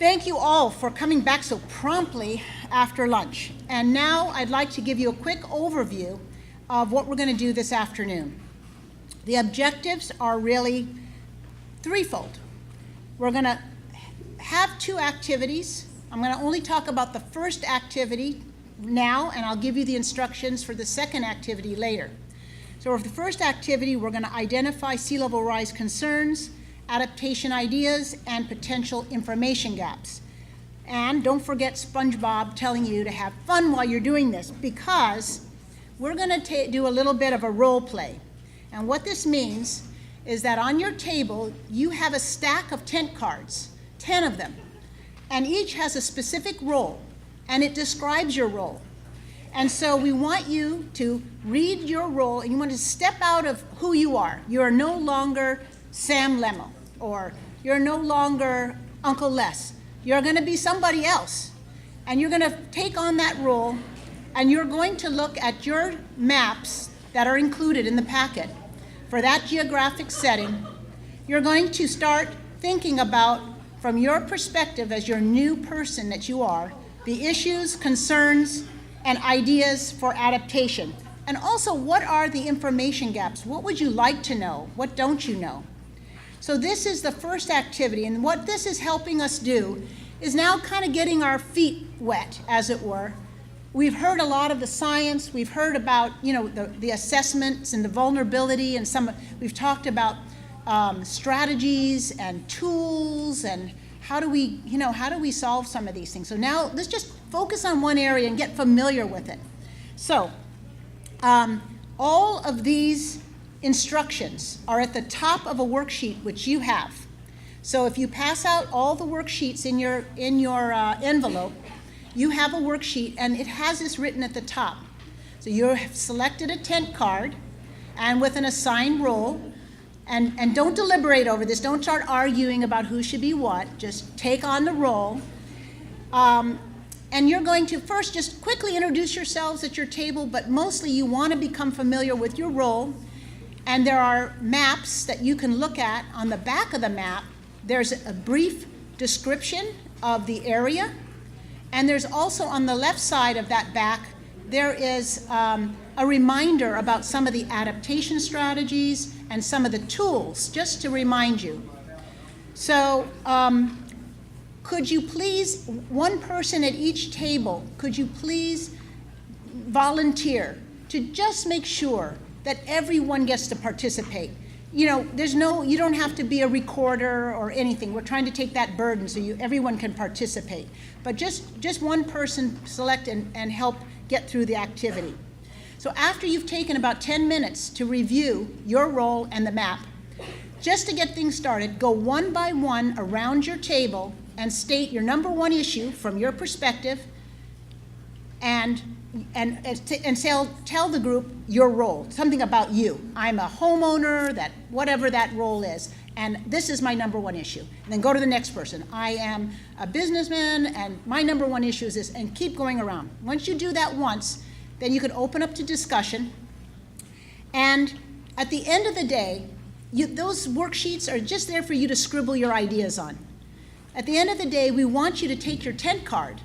Thank you all for coming back so promptly after lunch. And now I'd like to give you a quick overview of what we're going to do this afternoon. The objectives are really threefold. We're going to have two activities. I'm going to only talk about the first activity now, and I'll give you the instructions for the second activity later. So for the first activity, we're going to identify sea level rise concerns, adaptation ideas, and potential information gaps. And don't forget SpongeBob telling you to have fun while you're doing this, because we're going to do a little bit of a role play. And what this means is that on your table, you have a stack of tent cards, 10 of them, and each has a specific role, and it describes your role. And so we want you to read your role, and you want to step out of who you are. You are no longer Sam Lemo, or you're no longer Uncle Les. You're going to be somebody else. And you're going to take on that role, and you're going to look at your maps that are included in the packet for that geographic setting. You're going to start thinking about, from your perspective as your new person that you are, the issues, concerns, and ideas for adaptation. And also, what are the information gaps? What would you like to know? What don't you know? So this is the first activity, and what this is helping us do is now kind of getting our feet wet, as it were. We've heard a lot of the science. We've heard about, the assessments and the vulnerability, and we've talked about strategies and tools, and how do we solve some of these things. So now let's just focus on one area and get familiar with it. So all of these instructions are at the top of a worksheet which you have. So if you pass out all the worksheets in your envelope, you have a worksheet, and it has this written at the top. So you have selected a tent card, and with an assigned role, and don't deliberate over this. Don't start arguing about who should be what. Just take on the role. And you're going to first just quickly introduce yourselves at your table, but mostly you want to become familiar with your role. And there are maps that you can look at. On the back of the map, there's a brief description of the area. And there's also on the left side of that back, there is a reminder about some of the adaptation strategies and some of the tools, just to remind you. So could you please, one person at each table, could you please volunteer to just make sure that everyone gets to participate? You don't have to be a recorder or anything. We're trying to take that burden so everyone can participate. But just one person select and help get through the activity. So after you've taken about 10 minutes to review your role and the map, just to get things started, go one by one around your table and state your number one issue from your perspective, and tell the group your role, something about you. I'm a homeowner, whatever that role is, and this is my number one issue. And then go to the next person. I am a businessman, and my number one issue is this, and keep going around. Once you do that once, then you can open up to discussion. And at the end of the day, those worksheets are just there for you to scribble your ideas on. At the end of the day, we want you to take your tent card,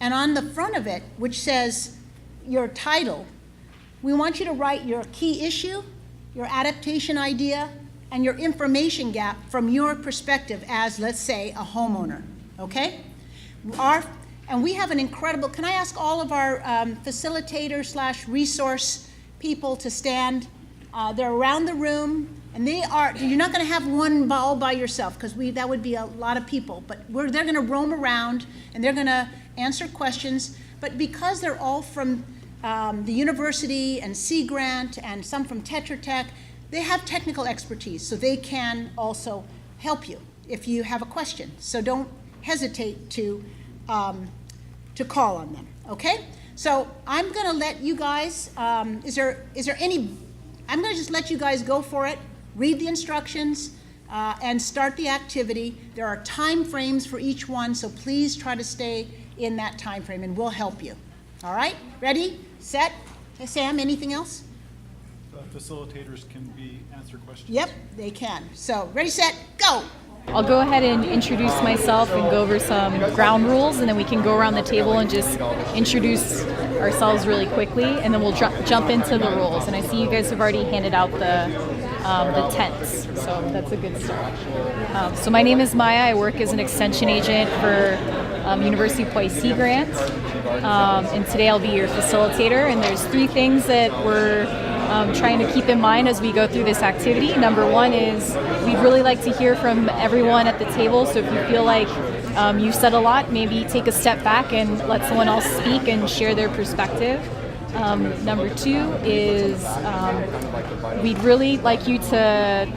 and on the front of it, which says your title, we want you to write your key issue, your adaptation idea, and your information gap from your perspective as, let's say, a homeowner, okay? And we have an incredible, can I ask all of our facilitators / resource people to stand? They're around the room, and you're not gonna have one all by yourself, because that would be a lot of people, but they're gonna roam around, and they're gonna answer questions. But because they're all from the university and Sea Grant and some from Tetra Tech, they have technical expertise, so they can also help you if you have a question. So don't hesitate to call on them, okay? So I'm gonna let you guys, I'm gonna just let you guys go for it, read the instructions, and start the activity. There are time frames for each one, so please try to stay in that time frame, and we'll help you. All right, ready, set. Hey, Sam, anything else? Facilitators can answer questions. Yep, they can. So ready, set, go. I'll go ahead and introduce myself and go over some ground rules, and then we can go around the table and just introduce ourselves really quickly, and then we'll jump into the rules. And I see you guys have already handed out the tents, so that's a good start. So my name is Maya. I work as an extension agent for University of Hawaii grant, and today I'll be your facilitator. And there's 3 things that we're trying to keep in mind as we go through this activity. Number 1 is we'd really like to hear from everyone at the table, so if you feel like you've said a lot, maybe take a step back and let someone else speak and share their perspective. Number 2 is we'd really like you to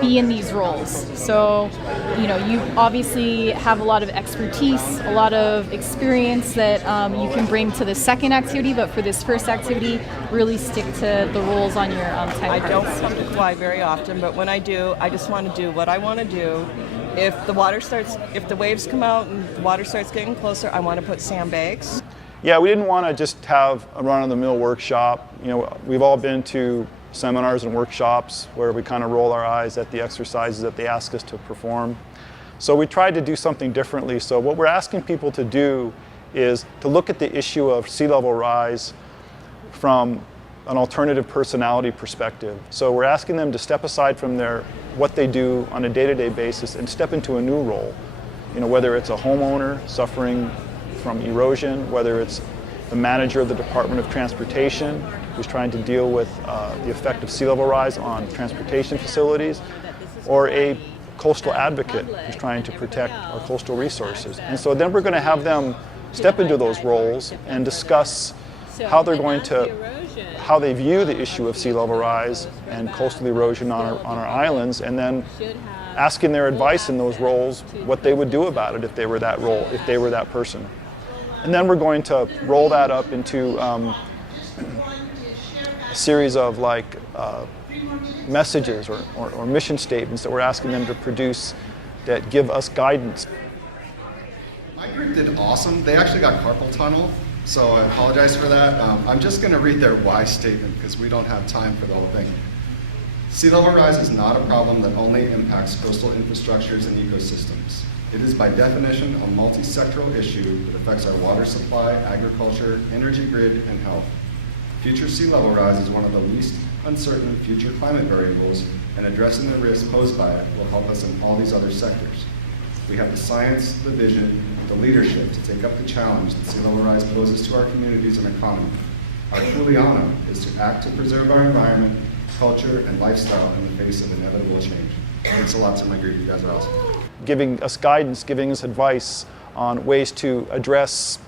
be in these roles. So, you obviously have a lot of expertise, a lot of experience that you can bring to the second activity, but for this first activity, really stick to the rules on your time cards. I don't come to Kauai very often, but when I do, I just want to do what I want to do. If the waves come out and the water starts getting closer, I want to put sandbags. Yeah, we didn't want to just have a run-of-the-mill workshop. We've all been to seminars and workshops where we kind of roll our eyes at the exercises that they ask us to perform. So we tried to do something differently. So what we're asking people to do is to look at the issue of sea level rise from an alternative personality perspective. So we're asking them to step aside from what they do on a day-to-day basis and step into a new role. Whether it's a homeowner suffering from erosion, whether it's the manager of the Department of Transportation who's trying to deal with the effect of sea level rise on transportation facilities, or a coastal advocate who's trying to protect our coastal resources. And so then we're going to have them step into those roles and discuss how they view the issue of sea level rise and coastal erosion on our islands, and then asking their advice in those roles, what they would do about it if they were that role, if they were that person. And then we're going to roll that up into a series of messages or mission statements that we're asking them to produce that give us guidance. My group did awesome. They actually got carpal tunnel, so I apologize for that. I'm just going to read their why statement because we don't have time for the whole thing. Sea level rise is not a problem that only impacts coastal infrastructures and ecosystems. It is by definition a multi-sectoral issue that affects our water supply, agriculture, energy grid, and health. Future sea level rise is one of the least uncertain future climate variables, and addressing the risks posed by it will help us in all these other sectors. We have the science, the vision, the leadership to take up the challenge that sea level rise poses to our communities and economy. Our kuleana is to act to preserve our environment, culture, and lifestyle in the face of inevitable change. Thanks a lot to my group. You guys are awesome. Giving us guidance, giving us advice on ways to address,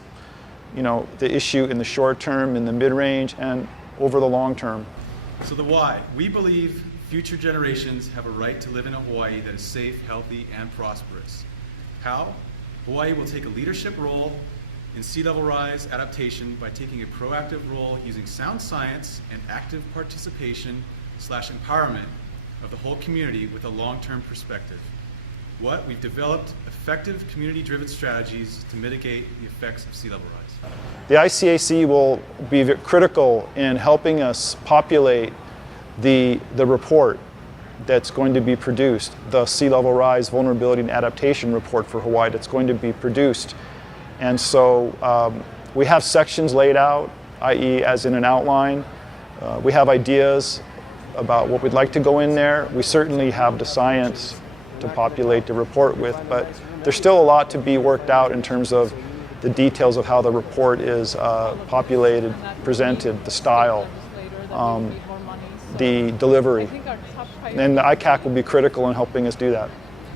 the issue in the short term, in the mid-range, and over the long term. So the why. We believe future generations have a right to live in a Hawaii that is safe, healthy, and prosperous. How? Hawaii will take a leadership role in sea level rise adaptation by taking a proactive role using sound science and active participation/empowerment of the whole community with a long-term perspective. We've developed effective community-driven strategies to mitigate the effects of sea level rise. The ICAC will be critical in helping us populate the report that's going to be produced, the Sea Level Rise Vulnerability and Adaptation Report for Hawaii that's going to be produced. And so we have sections laid out, i.e. as in an outline. We have ideas about what we'd like to go in there. We certainly have the science to populate the report with, but there's still a lot to be worked out in terms of the details of how the report is populated, presented, the style, the delivery. And the ICAC will be critical in helping us do that.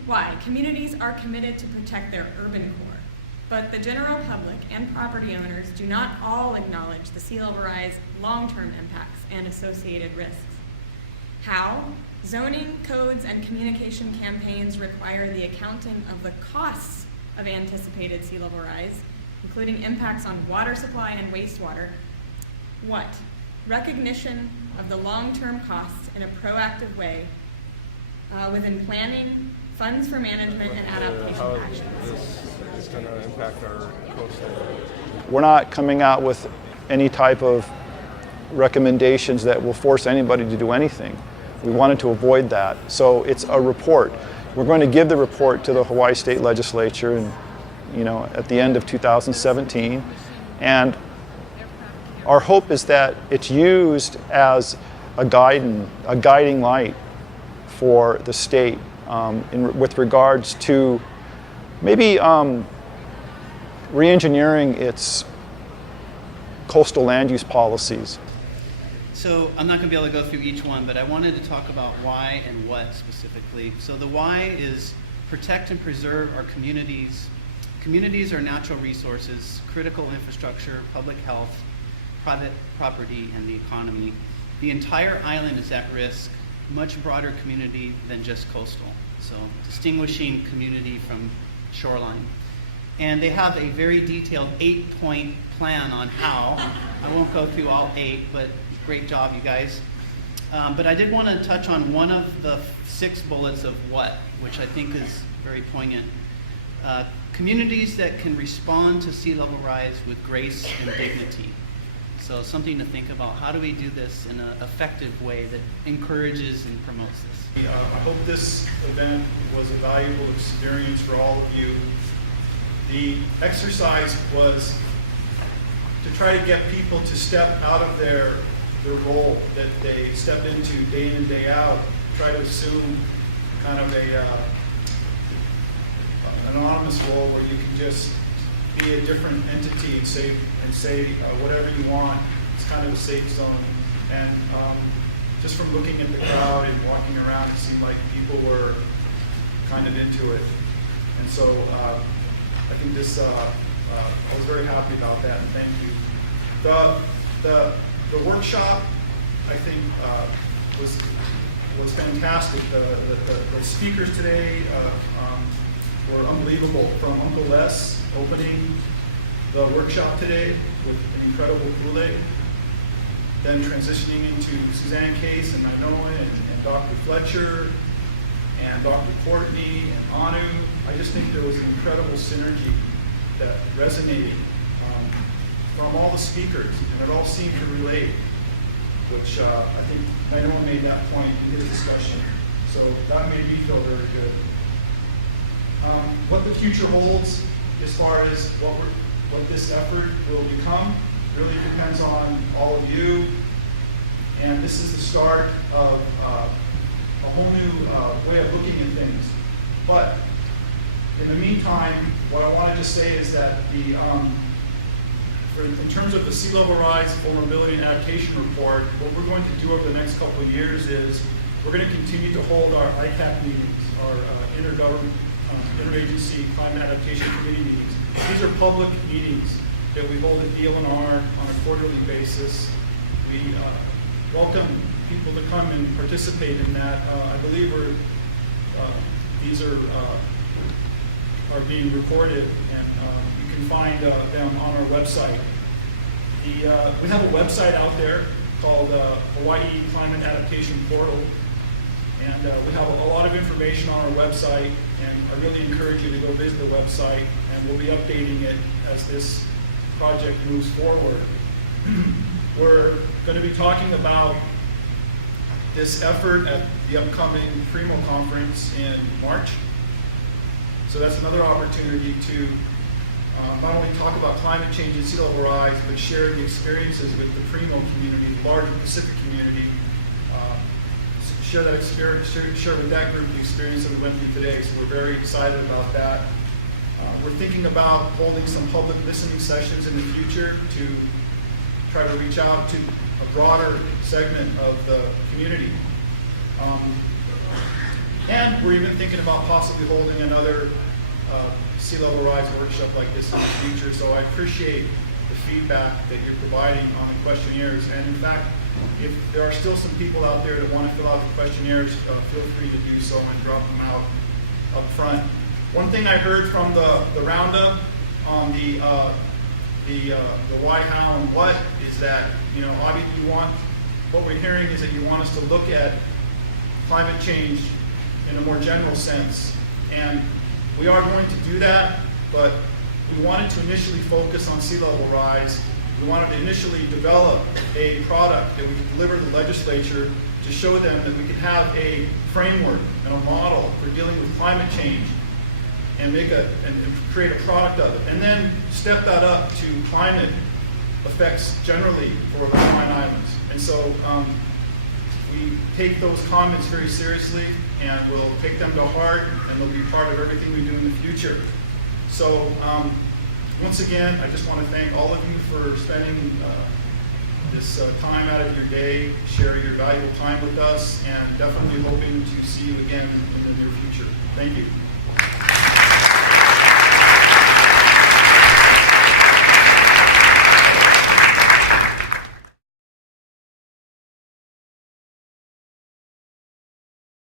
Why? Communities are committed to protect their urban core, but the general public and property owners do not all acknowledge the sea level rise long-term impacts and associated risks. How? Zoning, codes, and communication campaigns require the accounting of the costs of anticipated sea level rise, including impacts on water supply and wastewater. What? Recognition of the long-term costs in a proactive way within planning, funds for management, and adaptation actions. This is going to impact our coastal. We're not coming out with any type of recommendations that will force anybody to do anything. We wanted to avoid that. So it's a report. we're going to give the report to the Hawaii State Legislature at the end of 2017. And our hope is that it's used as a guiding light for the state with regards to maybe re-engineering its coastal land use policies. So I'm not going to be able to go through each one, but I wanted to talk about why and what specifically. So the why is protect and preserve our communities. Communities are natural resources, critical infrastructure, public health, private property, and the economy. The entire island is at risk, much broader community than just coastal. So distinguishing community from shoreline. And they have a very detailed 8-point plan on how. I won't go through all 8, but great job, you guys. But I did want to touch on one of the 6 bullets of what, which I think is very poignant. Communities that can respond to sea level rise with grace and dignity. So something to think about. How do we do this in an effective way that encourages and promotes this? I hope this event was a valuable experience for all of you. The exercise was to try to get people to step out of their role that they step into day in and day out, try to assume kind of an anonymous role where you can just be a different entity and say whatever you want. It's kind of a safe zone. And just from looking at the crowd and walking around, it seemed like people were kind of into it. And so I think this, I was very happy about that, and thank you. The workshop, I think, was fantastic. The speakers today were unbelievable. From Uncle Les opening the workshop today with an incredible Kool-Aid, then transitioning into Suzanne Case and Nainoa and Dr. Fletcher and Dr. Courtney and Anu. I just think there was an incredible synergy that resonated from all the speakers, and it all seemed to relate, which I think Nainoa made that point in his discussion. So that made me feel very good. What the future holds as far as what this effort will become really depends on all of you. And this is the start of a whole new way of looking at things. But in the meantime, what I want to just say is that in terms of the sea level rise, vulnerability, and adaptation report, what we're going to do over the next couple of years is we're going to continue to hold our ICAC meetings, our interagency climate adaptation committee meetings. These are public meetings that we hold at DLNR on a quarterly basis. We welcome people to come and participate in that. I believe these are being recorded, and you can find them on our website. We have a website out there called Hawaii Climate Adaptation Portal, and we have a lot of information on our website, and I really encourage you to go visit the website, and we'll be updating it as this project moves forward. We're going to be talking about this effort at the upcoming Primo conference in March. So that's another opportunity to not only talk about climate change and sea level rise, but share the experiences with the Primo community, the larger Pacific community. Share that experience, share with that group the experience that we went through today. So we're very excited about that. We're thinking about holding some public listening sessions in the future to try to reach out to a broader segment of the community. And we're even thinking about possibly holding another sea level rise workshop like this in the future. So I appreciate the feedback that you're providing on the questionnaires. And in fact, if there are still some people out there that want to fill out the questionnaires, feel free to do so and drop them out up front. One thing I heard from the roundup on the why, how, and what is that, obviously what we're hearing is that you want us to look at climate change in a more general sense. And we are going to do that, but we wanted to initially focus on sea level rise. We wanted to initially develop a product that we could deliver to the legislature to show them that we can have a framework and a model for dealing with climate change and create a product of it, and then step that up to climate effects generally for the Hawaiian Islands. And so we take those comments very seriously, and we'll take them to heart, and they'll be part of everything we do in the future. So once again, I just want to thank all of you for spending this time out of your day, sharing your valuable time with us, and definitely hoping to see you again in the near future. Thank you.